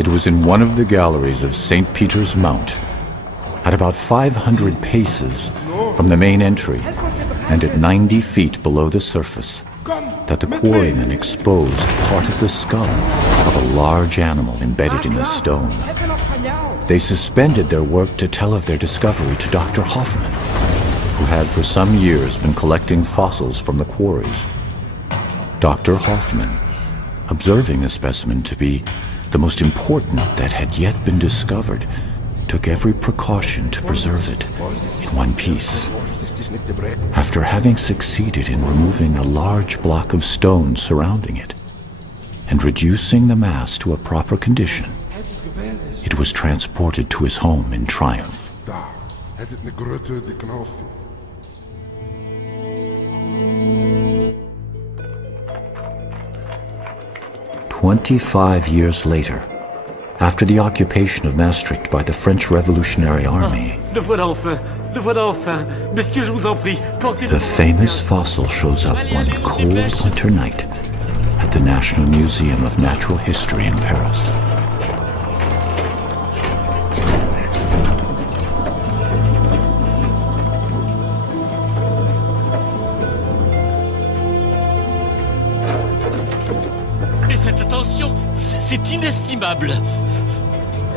It was in one of the galleries of St. Peter's Mount, at about 500 paces from the main entry and at 90 feet below the surface, that the quarrymen exposed part of the skull of a large animal embedded in the stone. They suspended their work to tell of their discovery to Dr. Hoffman, who had for some years been collecting fossils from the quarries. Dr. Hoffman, observing the specimen to be the most important that had yet been discovered, took every precaution to preserve it in one piece. After having succeeded in removing a large block of stone surrounding it and reducing the mass to a proper condition, it was transported to his home in triumph. 25 years later, after the occupation of Maastricht by the French Revolutionary Army, Le voilà enfin! Le voilà enfin! Messieurs, je vous en prie, portez-le. the famous fossil shows up one cold winter night at the National Museum of Natural History in Paris. Mais faites attention, c'est inestimable!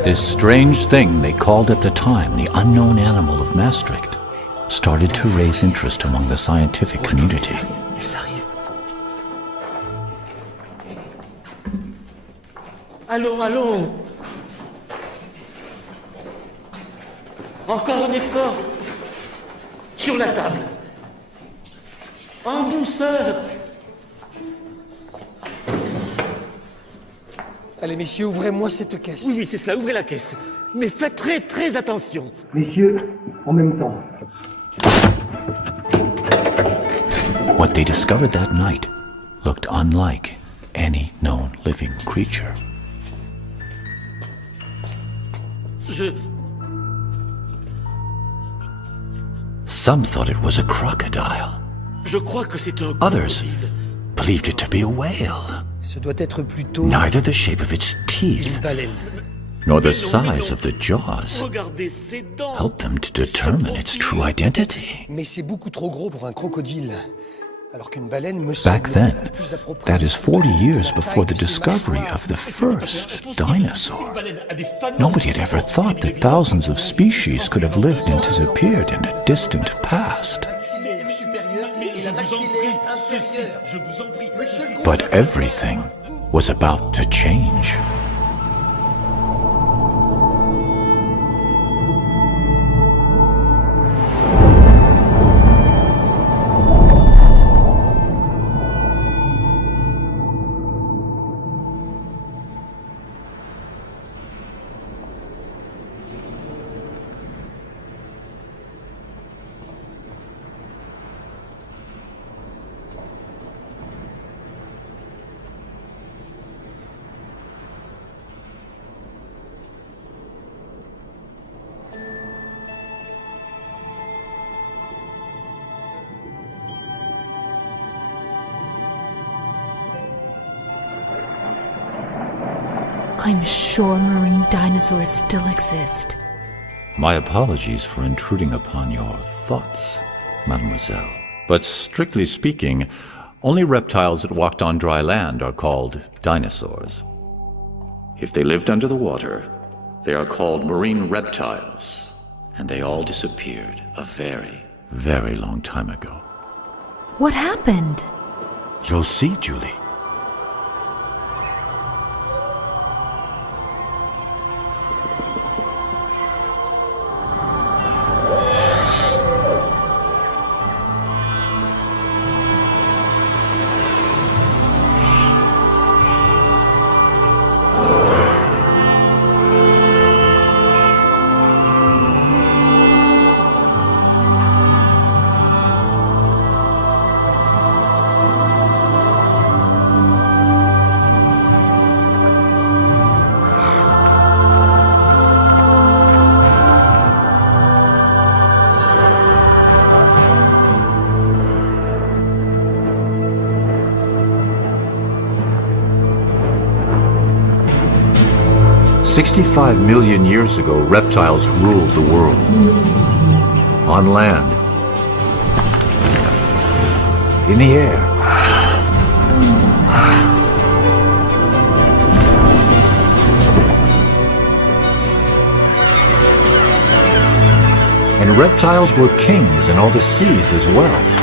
This strange thing they called at the time the unknown animal of Maastricht started to raise interest among the scientific community. Elles arrivent. Allons, allons! Encore un effort! Sur la table! En douceur! Allez, messieurs, ouvrez-moi cette caisse. Oui, c'est cela, ouvrez la caisse. Mais faites très, très attention. Messieurs, en même temps. What they discovered that night looked unlike any known living creature. Some thought it was a crocodile. Je crois que c'est un Others crocodile. believed it to be a whale. Ce doit être plutôt Neither the shape of its teeth une baleine. nor the size of the jaws Regardez ses dents. helped them to determine its true identity. Mais c'est beaucoup trop gros pour un crocodile. Alors qu'une baleine me Back semble then, beaucoup plus appropriée. that is 40 years before the discovery of the first dinosaur. Nobody had ever thought that thousands of species could have lived and disappeared in a distant past. Maxillaire supérieur et la maxillaire inférieure. Je vous en prie. Monsieur le But everything was about to change. I'm sure marine dinosaurs still exist. My apologies for intruding upon your thoughts, mademoiselle. But strictly speaking, only reptiles that walked on dry land are called dinosaurs. If they lived under the water, they are called marine reptiles. And they all disappeared a very, very long time ago. What happened? You'll see, Julie. 65 million years ago, reptiles ruled the world. On land, in the air, and reptiles were kings in all the seas as well.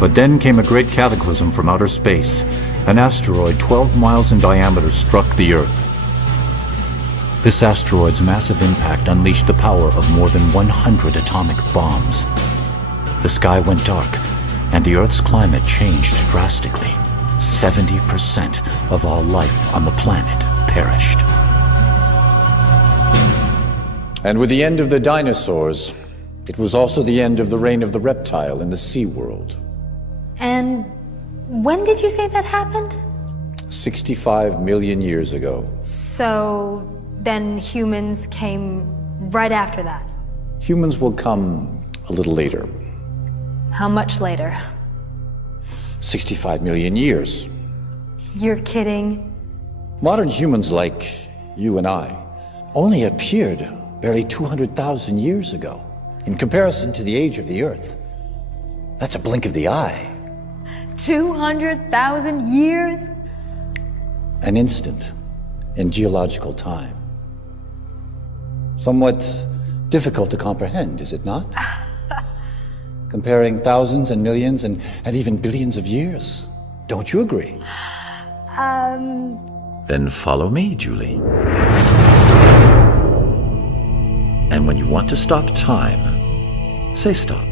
But then came a great cataclysm from outer space. An asteroid 12 miles in diameter struck the Earth. This asteroid's massive impact unleashed the power of more than 100 atomic bombs. The sky went dark, and the Earth's climate changed drastically. 70% of all life on the planet perished. And with the end of the dinosaurs, it was also the end of the reign of the reptile in the sea world. And when did you say that happened? 65 million years ago. So then humans came right after that. Humans will come a little later. How much later? 65 million years. You're kidding. Modern humans like you and I only appeared barely 200,000 years ago. In comparison to the age of the Earth, that's a blink of the eye. 200,000 years? An instant in geological time. Somewhat difficult to comprehend, is it not? Comparing thousands and millions and even billions of years. Don't you agree? Then follow me, Julie. And when you want to stop time, say stop.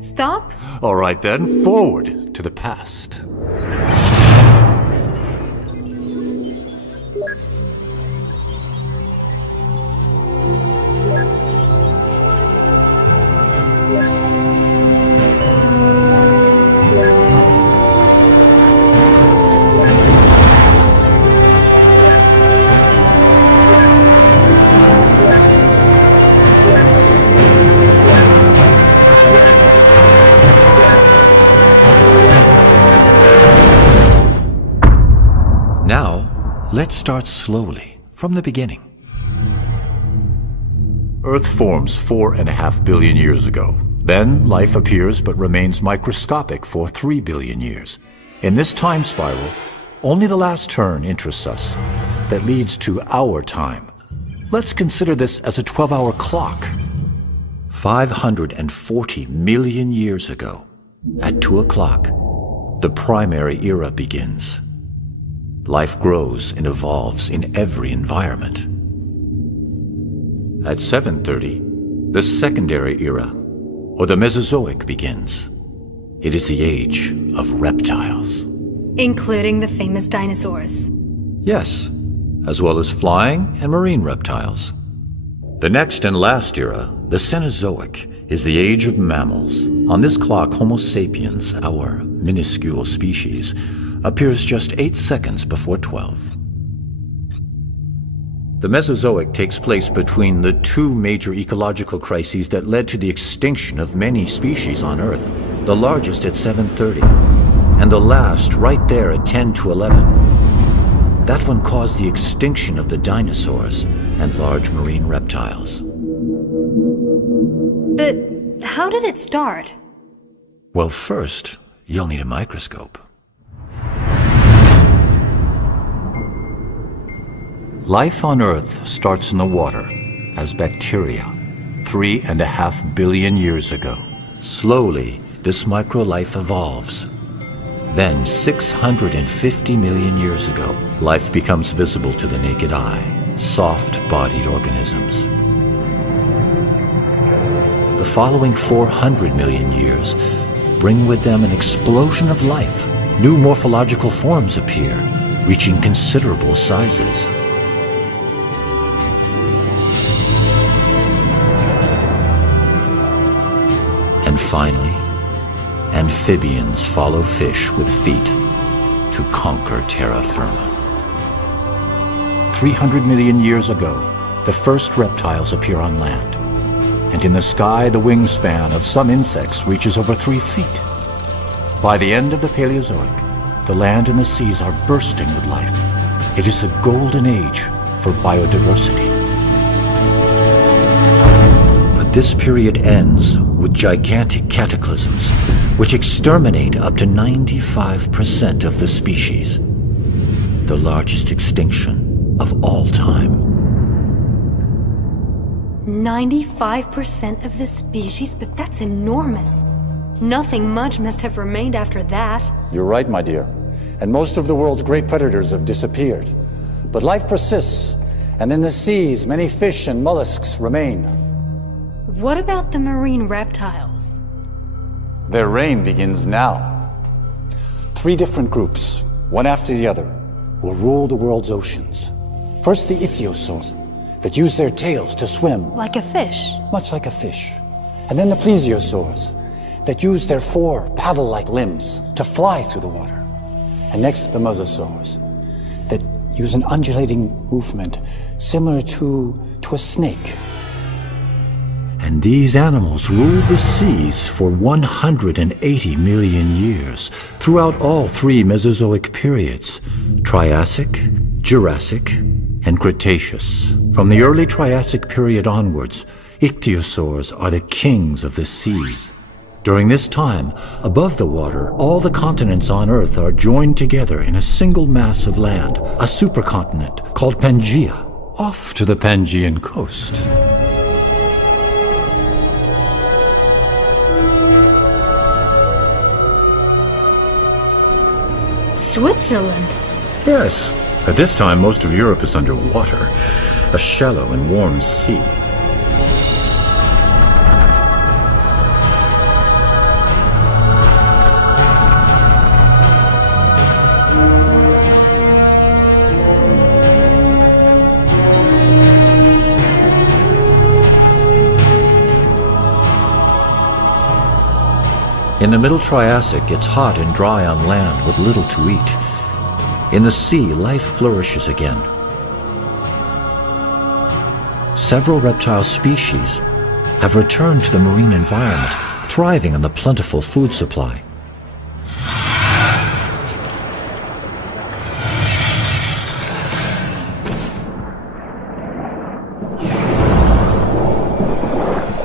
Stop? All right then, forward to the past. Let's start slowly, from the beginning. Earth forms 4.5 billion years ago. Then life appears but remains microscopic for 3 billion years. In this time spiral, only the last turn interests us. That leads to our time. Let's consider this as a 12-hour clock. 540 million years ago, at 2 o'clock, the primary era begins. Life grows and evolves in every environment. At 7:30, the secondary era, or the Mesozoic, begins. It is the age of reptiles. Including the famous dinosaurs. Yes, as well as flying and marine reptiles. The next and last era, the Cenozoic, is the age of mammals. On this clock, Homo sapiens, our minuscule species, appears just 8 seconds before 12. The Mesozoic takes place between the two major ecological crises that led to the extinction of many species on Earth, the largest at 7:30, and the last right there at 10 to 11. That one caused the extinction of the dinosaurs and large marine reptiles. But how did it start? Well, first, you'll need a microscope. Life on Earth starts in the water as bacteria 3.5 billion years ago. Slowly, this microlife evolves. Then, 650 million years ago, life becomes visible to the naked eye, soft-bodied organisms. The following 400 million years bring with them an explosion of life. New morphological forms appear, reaching considerable sizes. And finally, amphibians follow fish with feet to conquer terra firma. 300 million years ago, the first reptiles appear on land. And in the sky, the wingspan of some insects reaches over 3 feet. By the end of the Paleozoic, the land and the seas are bursting with life. It is the golden age for biodiversity. But this period ends with gigantic cataclysms, which exterminate up to 95% of the species. The largest extinction of all time. 95% of the species? But that's enormous. Nothing much must have remained after that. You're right, my dear. And most of the world's great predators have disappeared. But life persists, and in the seas, many fish and mollusks remain. What about the marine reptiles? Their reign begins now. 3 different groups, one after the other, will rule the world's oceans. First, the ichthyosaurs, that use their tails to swim. Like a fish. Much like a fish. And then the plesiosaurs, that use their 4 paddle-like limbs to fly through the water. And next, the mosasaurs, that use an undulating movement similar to a snake. And these animals ruled the seas for 180 million years, throughout all 3 Mesozoic periods: Triassic, Jurassic, and Cretaceous. From the early Triassic period onwards, ichthyosaurs are the kings of the seas. During this time, above the water, all the continents on Earth are joined together in a single mass of land, a supercontinent called Pangaea, off to the Pangaean coast. Switzerland? Yes. At this time, most of Europe is underwater, a shallow and warm sea. In the Middle Triassic, it's hot and dry on land with little to eat. In the sea, life flourishes again. Several reptile species have returned to the marine environment, thriving on the plentiful food supply.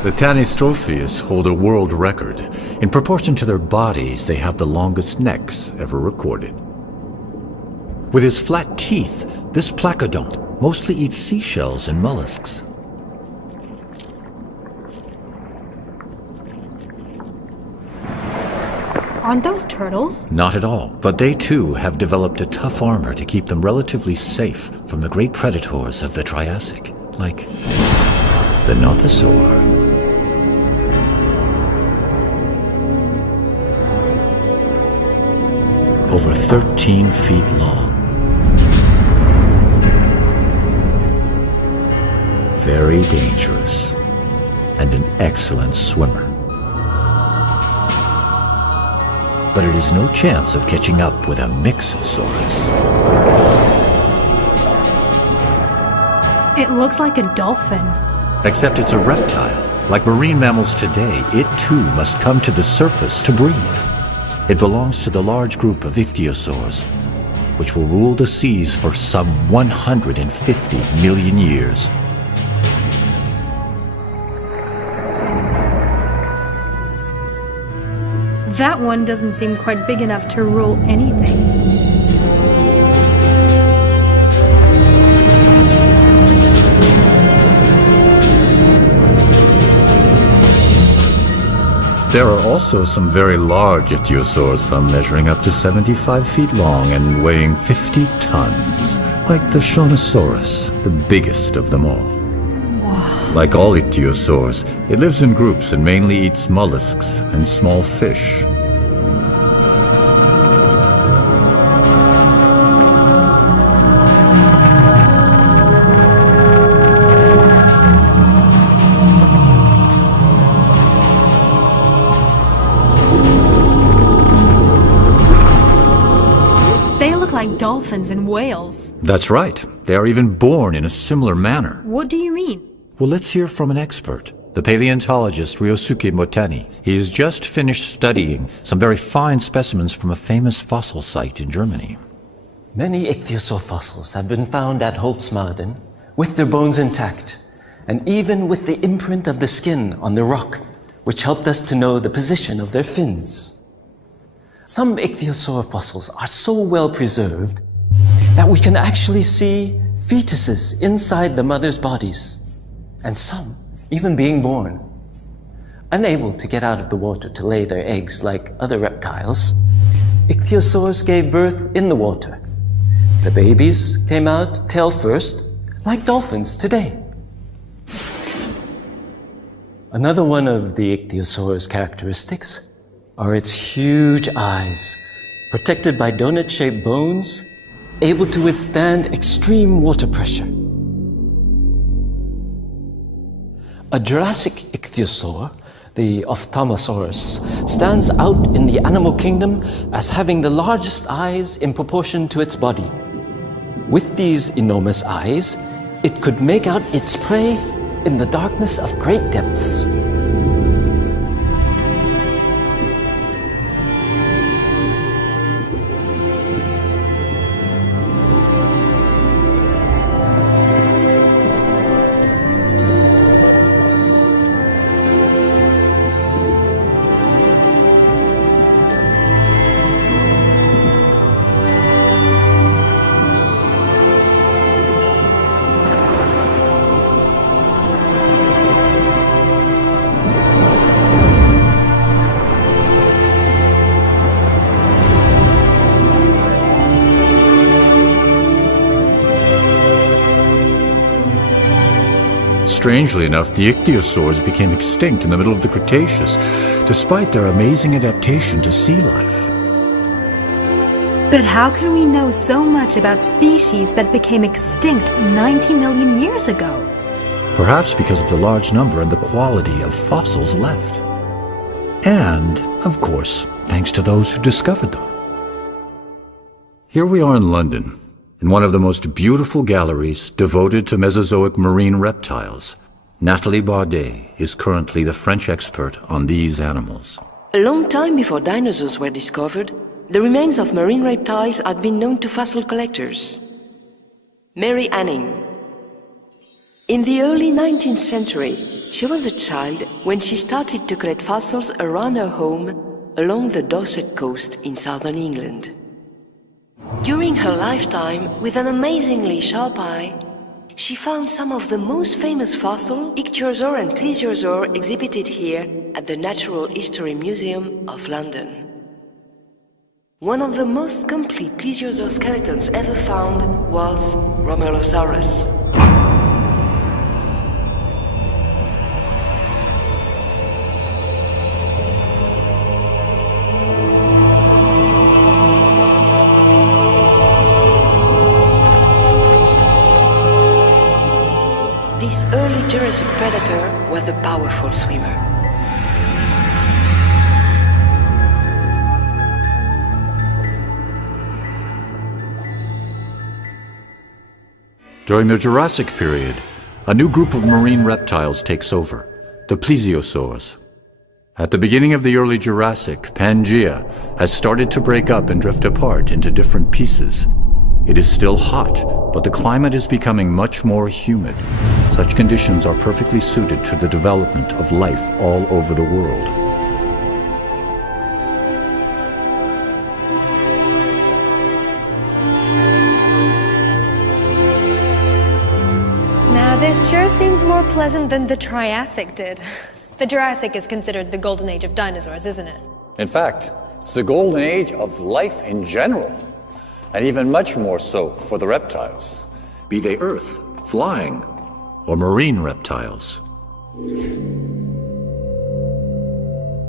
The Tanistrophes hold a world record. In proportion to their bodies, they have the longest necks ever recorded. With his flat teeth, this placodont mostly eats seashells and mollusks. Aren't those turtles? Not at all, but they too have developed a tough armor to keep them relatively safe from the great predators of the Triassic, like the nothosaur. Over 13 feet long. Very dangerous, and an excellent swimmer. But it is no chance of catching up with a Mixosaurus. It looks like a dolphin. Except it's a reptile. Like marine mammals today, it too must come to the surface to breathe. It belongs to the large group of ichthyosaurs, which will rule the seas for some 150 million years. That one doesn't seem quite big enough to rule anything. There are also some very large ichthyosaurs, some measuring up to 75 feet long and weighing 50 tons, like the Shawnosaurus, the biggest of them all. Wow. Like all ichthyosaurs, it lives in groups and mainly eats mollusks and small fish. Like dolphins and whales. That's right. They are even born in a similar manner. What do you mean? Well, let's hear from an expert. the paleontologist Ryosuke Motani. He has just finished studying some very fine specimens from a famous fossil site in Germany. Many ichthyosaur fossils have been found at Holzmaden with their bones intact, and even with the imprint of the skin on the rock, which helped us to know the position of their fins. Some ichthyosaur fossils are so well preserved that we can actually see fetuses inside the mother's bodies, and some even being born. Unable to get out of the water to lay their eggs like other reptiles, ichthyosaurs gave birth in the water. The babies came out tail first, like dolphins today. Another one of the ichthyosaur's characteristics are its huge eyes, protected by donut-shaped bones, able to withstand extreme water pressure. A Jurassic ichthyosaur, the Ophthalmosaurus, stands out in the animal kingdom as having the largest eyes in proportion to its body. With these enormous eyes, it could make out its prey in the darkness of great depths. Strangely enough, the ichthyosaurs became extinct in the middle of the Cretaceous, despite their amazing adaptation to sea life. But how can we know so much about species that became extinct 90 million years ago? Perhaps because of the large number and the quality of fossils left. And, of course, thanks to those who discovered them. Here we are in London, in one of the most beautiful galleries devoted to Mesozoic marine reptiles. Nathalie Baudet is currently the French expert on these animals. A long time before dinosaurs were discovered, the remains of marine reptiles had been known to fossil collectors. Mary Anning. In the early 19th century, she was a child when she started to collect fossils around her home along the Dorset coast in southern England. During her lifetime, with an amazingly sharp eye, she found some of the most famous fossils, ichthyosaur and plesiosaur, exhibited here at the Natural History Museum of London. One of the most complete plesiosaur skeletons ever found was Romelosaurus. This early Jurassic predator was a powerful swimmer. During the Jurassic period, a new group of marine reptiles takes over, the plesiosaurs. At the beginning of the early Jurassic, Pangaea has started to break up and drift apart into different pieces. It is still hot, but the climate is becoming much more humid. Such conditions are perfectly suited to the development of life all over the world. Now, this sure seems more pleasant than the Triassic did. The Jurassic is considered the golden age of dinosaurs, isn't it? In fact, it's the golden age of life in general, and even much more so for the reptiles. Be they earth, flying, or marine reptiles.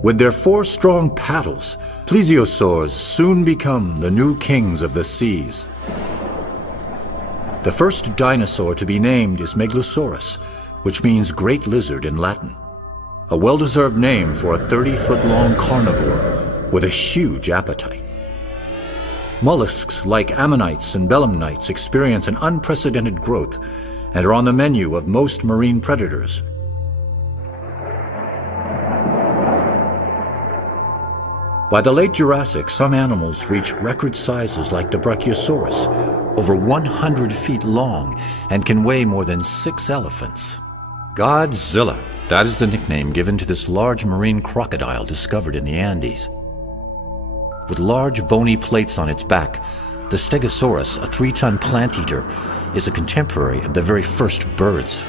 With their 4 strong paddles, plesiosaurs soon become the new kings of the seas. The first dinosaur to be named is Megalosaurus, which means great lizard in Latin. A well-deserved name for a 30-foot-long carnivore with a huge appetite. Mollusks like ammonites and belemnites experience an unprecedented growth and are on the menu of most marine predators. By the late Jurassic, some animals reach record sizes like the Brachiosaurus, over 100 feet long, and can weigh more than 6 elephants. Godzilla, that is the nickname given to this large marine crocodile discovered in the Andes. With large bony plates on its back, the Stegosaurus, a 3-ton plant eater, is a contemporary of the very first birds.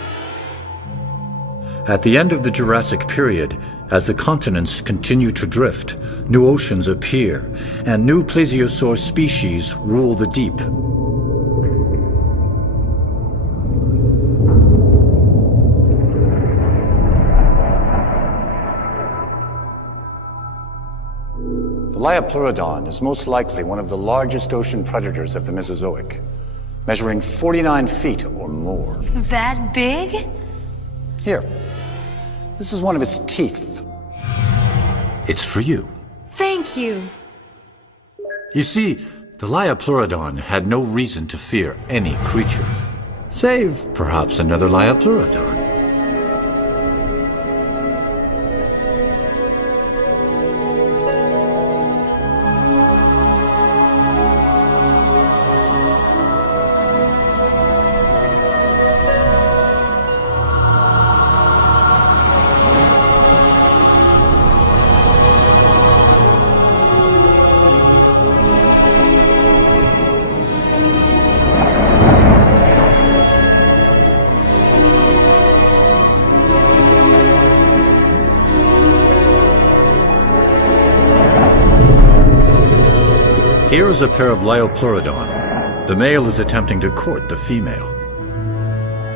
At the end of the Jurassic period, as the continents continue to drift, new oceans appear, and new plesiosaur species rule the deep. The Liopleurodon is most likely one of the largest ocean predators of the Mesozoic, measuring 49 feet or more. That big? Here, this is one of its teeth. It's for you. Thank you. You see, the Liopleurodon had no reason to fear any creature, save perhaps another Liopleurodon. Here is a pair of Liopleurodon. The male is attempting to court the female.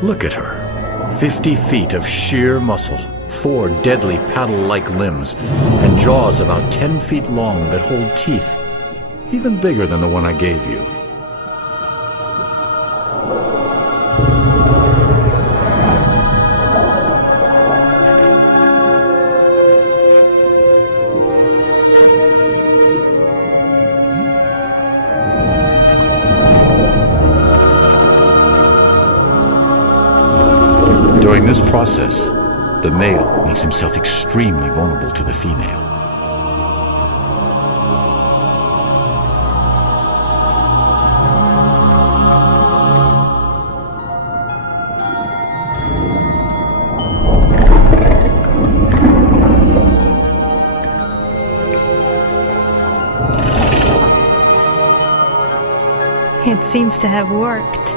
Look at her. 50 feet of sheer muscle, 4 deadly paddle-like limbs, and jaws about 10 feet long that hold teeth, even bigger than the one I gave you. During this process, the male makes himself extremely vulnerable to the female. It seems to have worked.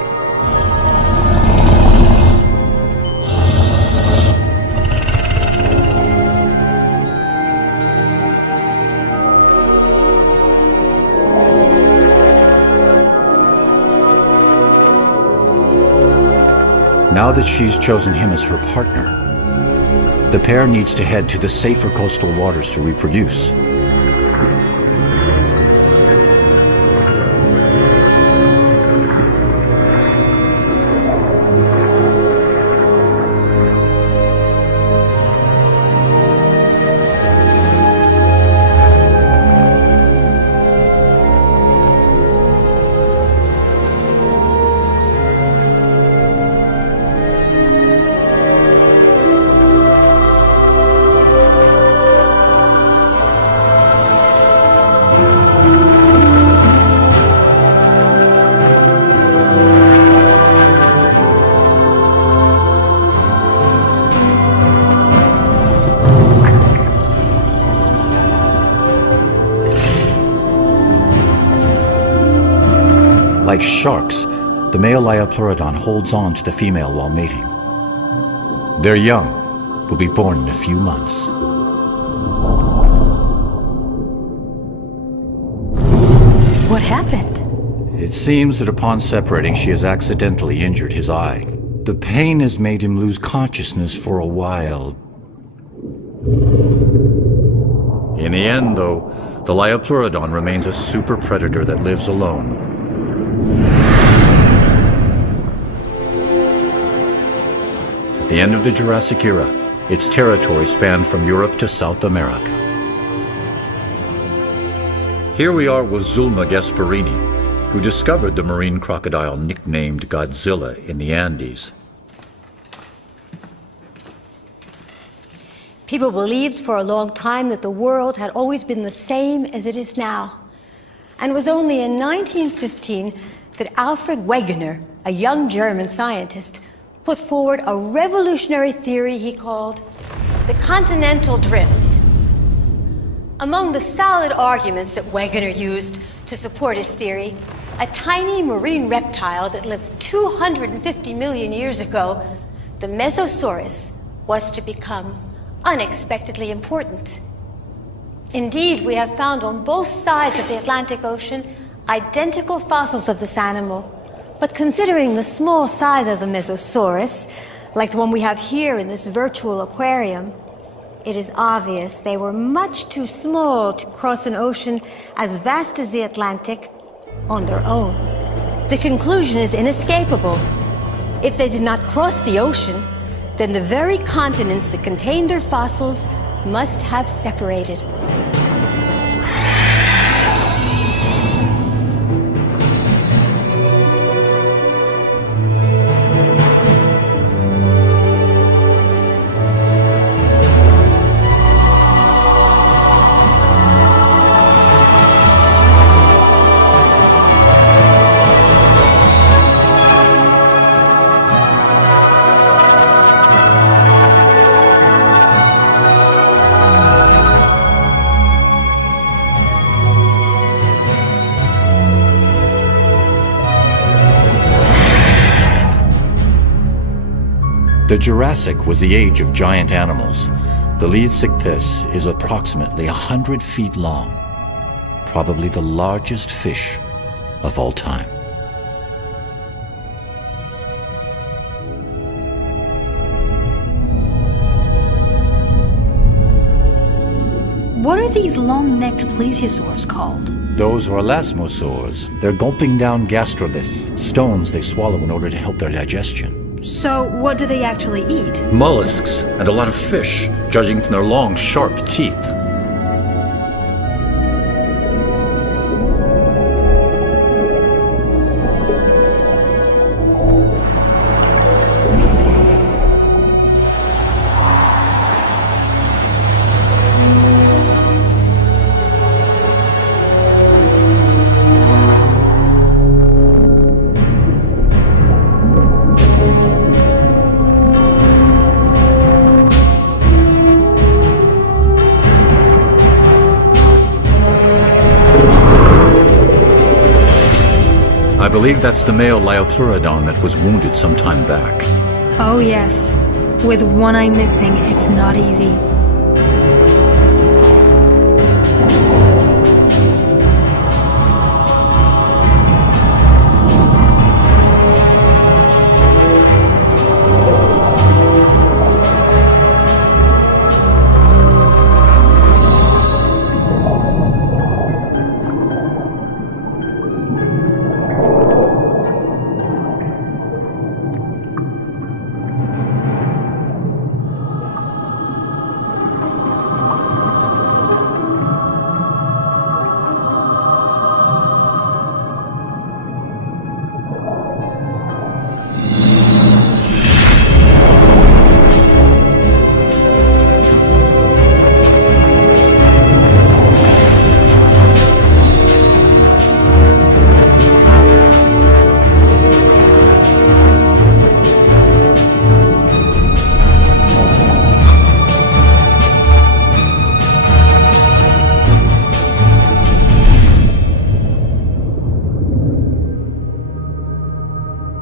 Now that she's chosen him as her partner, the pair needs to head to the safer coastal waters to reproduce. Like sharks, the male Liopleurodon holds on to the female while mating. Their young will be born in a few months. What happened? It seems that upon separating, she has accidentally injured his eye. The pain has made him lose consciousness for a while. In the end, though, the Liopleurodon remains a super predator that lives alone. At the end of the Jurassic era, its territory spanned from Europe to South America. Here we are with Zulma Gasparini, who discovered the marine crocodile nicknamed Godzilla in the Andes. People believed for a long time that the world had always been the same as it is now. And it was only in 1915 that Alfred Wegener, a young German scientist, put forward a revolutionary theory he called the continental drift. Among the solid arguments that Wegener used to support his theory, a tiny marine reptile that lived 250 million years ago, the Mesosaurus, was to become unexpectedly important. Indeed, we have found on both sides of the Atlantic Ocean identical fossils of this animal. But considering the small size of the Mesosaurus, like the one we have here in this virtual aquarium, it is obvious they were much too small to cross an ocean as vast as the Atlantic on their own. The conclusion is inescapable. If they did not cross the ocean, then the very continents that contained their fossils must have separated. The Jurassic was the age of giant animals. The Leedsichthys is approximately 100 feet long, probably the largest fish of all time. What are these long-necked plesiosaurs called? Those are elasmosaurs. They're gulping down gastroliths, stones they swallow in order to help their digestion. So, what do they actually eat? Mollusks and a lot of fish, judging from their long, sharp teeth. I believe that's the male Liopleurodon that was wounded some time back. Oh yes. With one eye missing, it's not easy.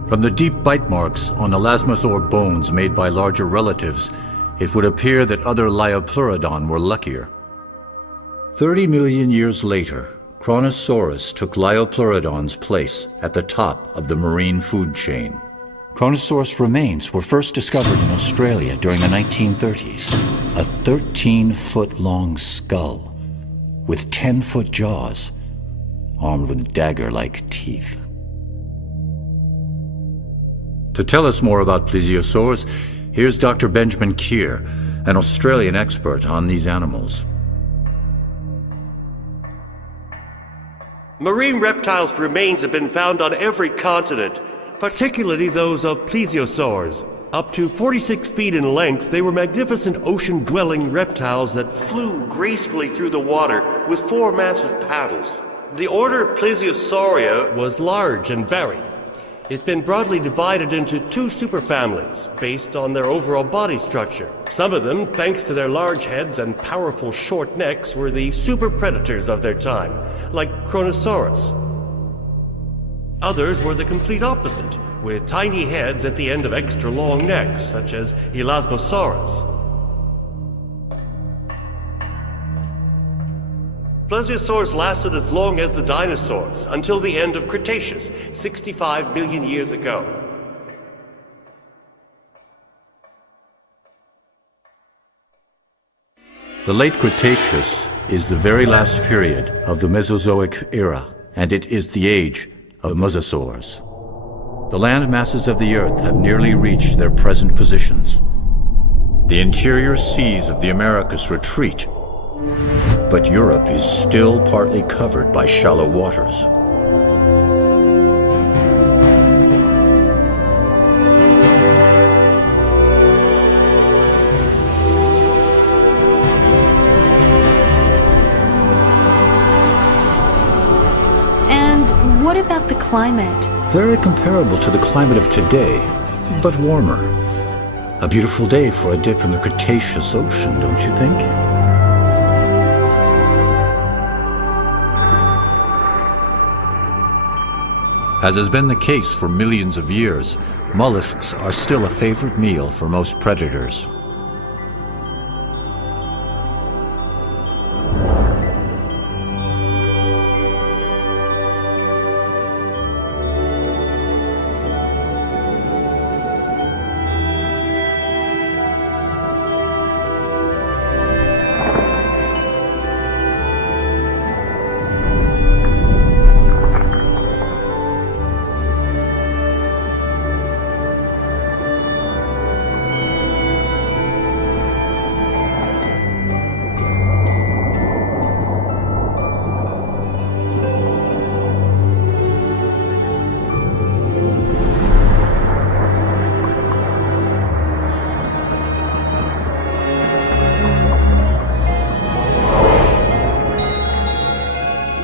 From the deep bite marks on elasmosaur bones made by larger relatives, it would appear that other Liopleurodon were luckier. 30 million years later, Kronosaurus took Liopleurodon's place at the top of the marine food chain. Kronosaurus remains were first discovered in Australia during the 1930s. A 13-foot-long skull with 10-foot jaws, armed with dagger-like teeth. To tell us more about plesiosaurs, here's Dr. Benjamin Keir, an Australian expert on these animals. Marine reptiles' remains have been found on every continent, particularly those of plesiosaurs. Up to 46 feet in length, they were magnificent ocean-dwelling reptiles that flew gracefully through the water with 4 massive paddles. The order Plesiosauria was large and varied. It's been broadly divided into 2 superfamilies based on their overall body structure. Some of them, thanks to their large heads and powerful short necks, were the super predators of their time, like Kronosaurus. Others were the complete opposite, with tiny heads at the end of extra long necks, such as Elasmosaurus. Plesiosaurs lasted as long as the dinosaurs, until the end of Cretaceous, 65 million years ago. The late Cretaceous is the very last period of the Mesozoic era, and it is the age of mosasaurs. The land masses of the Earth have nearly reached their present positions. The interior seas of the Americas retreat, but Europe is still partly covered by shallow waters. And what about the climate? Very comparable to the climate of today, but warmer. A beautiful day for a dip in the Cretaceous Ocean, don't you think? As has been the case for millions of years, mollusks are still a favorite meal for most predators.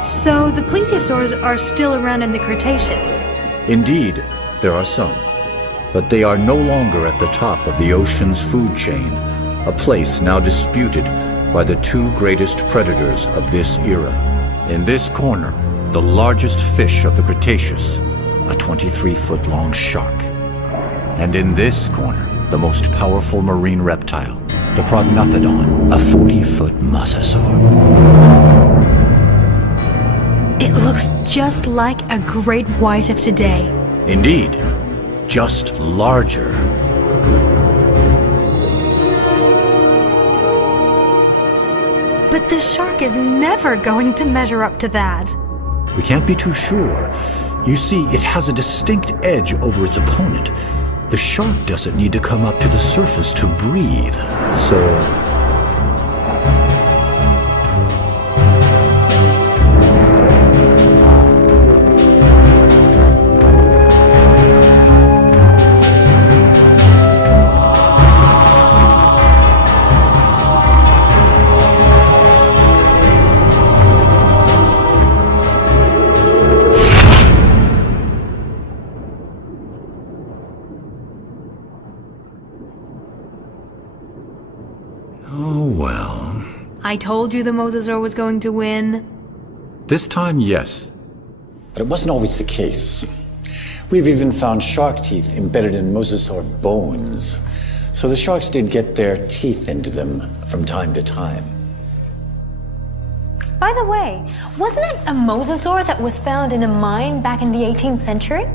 So the plesiosaurs are still around in the Cretaceous? Indeed, there are some, but they are no longer at the top of the ocean's food chain, a place now disputed by the 2 greatest predators of this era. In this corner, the largest fish of the Cretaceous, a 23-foot-long shark. And in this corner, the most powerful marine reptile, the prognathodon, a 40-foot mosasaur. It looks just like a great white of today. Indeed, just larger. But the shark is never going to measure up to that. We can't be too sure. You see, it has a distinct edge over its opponent. The shark doesn't need to come up to the surface to breathe, so... Oh, well. I told you the mosasaur was going to win. This time, yes. But it wasn't always the case. We've even found shark teeth embedded in mosasaur bones. So the sharks did get their teeth into them from time to time. By the way, wasn't it a mosasaur that was found in a mine back in the 18th century?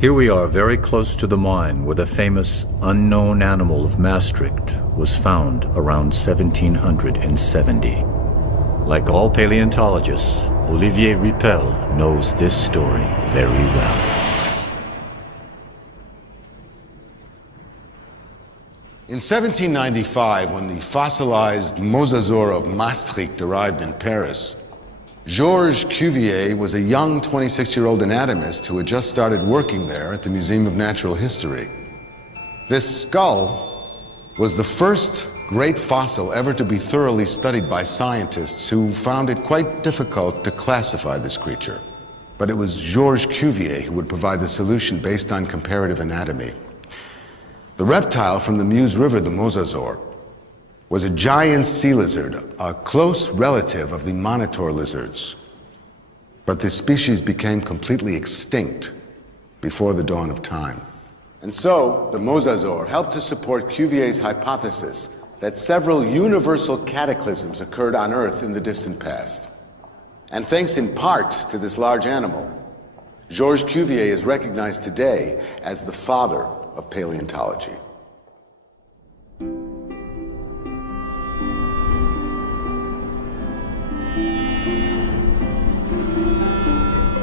Here we are very close to the mine where the famous unknown animal of Maastricht was found around 1770. Like all paleontologists, Olivier Riepel knows this story very well. In 1795, when the fossilized mosasaur of Maastricht arrived in Paris, Georges Cuvier was a young 26-year-old anatomist who had just started working there at the Museum of Natural History. This skull was the first great fossil ever to be thoroughly studied by scientists who found it quite difficult to classify this creature. But it was Georges Cuvier who would provide the solution based on comparative anatomy. The reptile from the Meuse River, the mosasaur, was a giant sea lizard, a close relative of the monitor lizards. But this species became completely extinct before the dawn of time. And so, the mosasaur helped to support Cuvier's hypothesis that several universal cataclysms occurred on Earth in the distant past. And thanks in part to this large animal, Georges Cuvier is recognized today as the father of paleontology.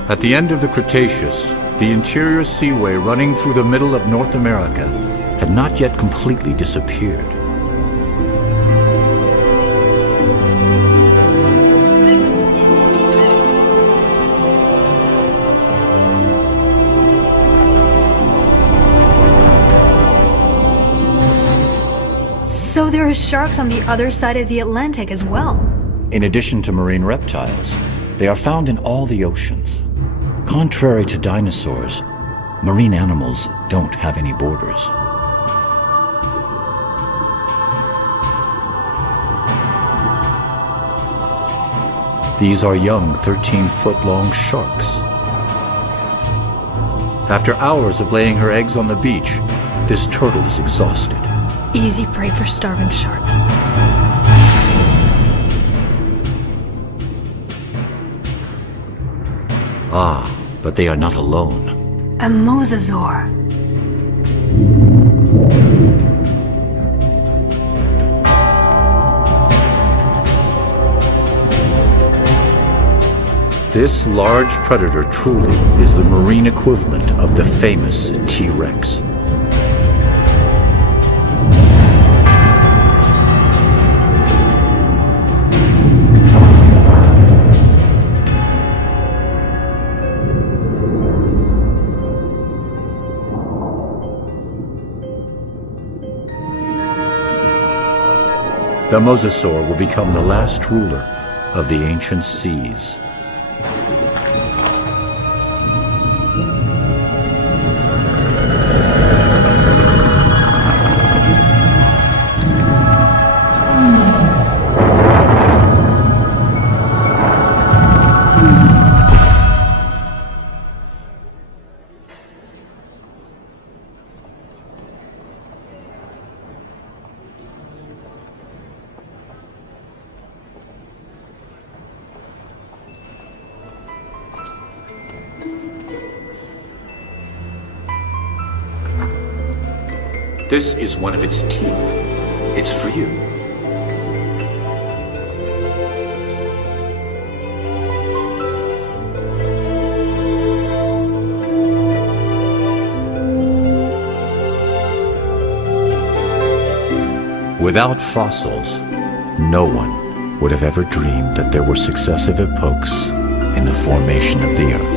At the end of the Cretaceous, the interior seaway running through the middle of North America had not yet completely disappeared. So there are sharks on the other side of the Atlantic as well. In addition to marine reptiles, they are found in all the oceans. Contrary to dinosaurs, marine animals don't have any borders. These are young 13-foot-long sharks. After hours of laying her eggs on the beach, this turtle is exhausted. Easy prey for starving sharks. Ah, but they are not alone. A mosasaur. This large predator truly is the marine equivalent of the famous T-Rex. The mosasaur will become the last ruler of the ancient seas. This is one of its teeth. It's for you. Without fossils, no one would have ever dreamed that there were successive epochs in the formation of the Earth.